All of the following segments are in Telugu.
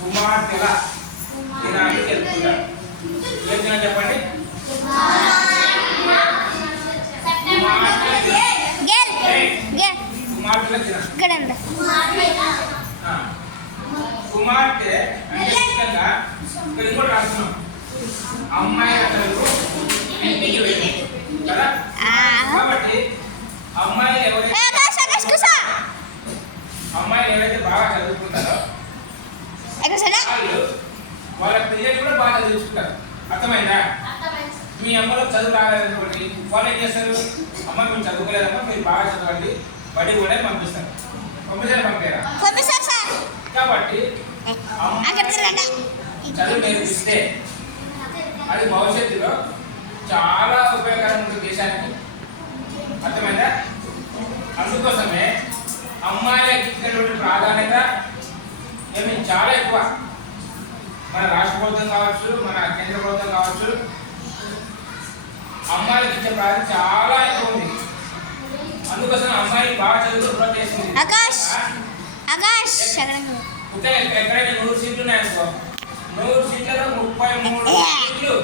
కుమార్తెల దినాన్ని జరుపుకుంటారు. ఏ దినం చెప్పండి? కుమార్తెల దినం. కుమార్తె అంటే ముఖ్యంగా ఇక్కడ ఇంకోటి రాస్తున్నాం, అమ్మాయి అసలు ఇంటికి వెళ్ళి కదా. కాబట్టి అమ్మాయిలు ఎవరైతే బాగా చదువుకుంటారో వాళ్ళు వాళ్ళ పిల్లలు కూడా బాగా చదువుకుంటారు. అర్థమైందా? మీ అమ్మలో చదువు రాలేదనుకోండి, వాళ్ళు ఏం చేస్తారు? అమ్మ మేము చదువుకోలేదమ్మా, మీరు బాగా చదవండి, బడి కూడా పంపిస్తారు. పంపారా? కాబట్టి చదువు నేర్పిస్తే అది భవిష్యత్తులో చాలా ఉపయోగకరంగా ఉంటుంది దేశానికి. అర్థమైందా? అందుకోసమే అమ్మాయిలకు ఇచ్చినటువంటి ప్రాధాన్యత చాలా ఎక్కువ. మన రాష్ట్ర ప్రభుత్వం కావచ్చు, మన కేంద్ర ప్రభుత్వం కావచ్చు, అమ్మాయిలకు ఇచ్చే ప్రాధాన్యత చాలా ఎక్కువ ఉంది. అందుకోసం అమ్మాయిలు బాగా చదువుతూ ప్రోత్సహిస్తుంది. ఎక్కడైనా 100 సీట్లు ఉన్నాయనుకో, 100 సీట్లలో 33 సీట్లు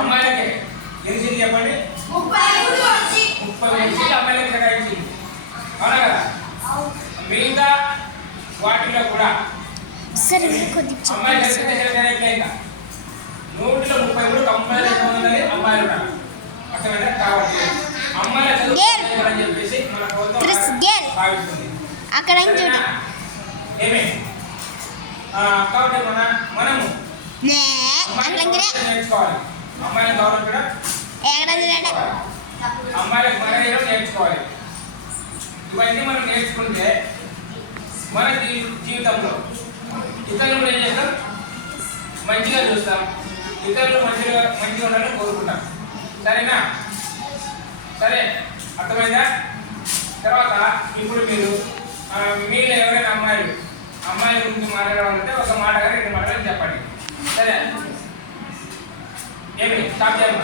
అమ్మాయిలకే. ఎన్ని సీట్లు చెప్పండి? 33 సీట్లు అమ్మాయిలకి కేటాయించింది. అవునా కదా? మిగతా వాటిలో కూడా అమ్మాయిలు ఇంకా 100లో 33 కంపల్సరీ ఉన్నది అమ్మాయిలు ఉన్నారు. అర్థమైందా? కాబట్టి అమ్మాయిల చదువు అని చెప్పేసి మన ప్రభుత్వం భావిస్తుంది. ఏమే కాబట్టి మనము నేర్చుకోవాలి. అమ్మాయిల గౌరవం కూడా అమ్మాయిలకు మన నేర్చుకోవాలి. ఇవన్నీ మనం నేర్చుకుంటే మన జీవితంలో ఇతరులు కూడా ఏం చేస్తాం? మంచిగా చూస్తాం, ఇతరులు మంచిగా ఉండాలని కోరుకుంటాం. సరేనా? సరే, అర్థమైందా? తర్వాత ఇప్పుడు మీరు ఎవరైనా అమ్మాయిల గురించి మాట్లాడాలంటే ఒక మాట కానీ 2 మాటలు చెప్పండి. సరే, ఏమి స్టాప్ చేయాలి?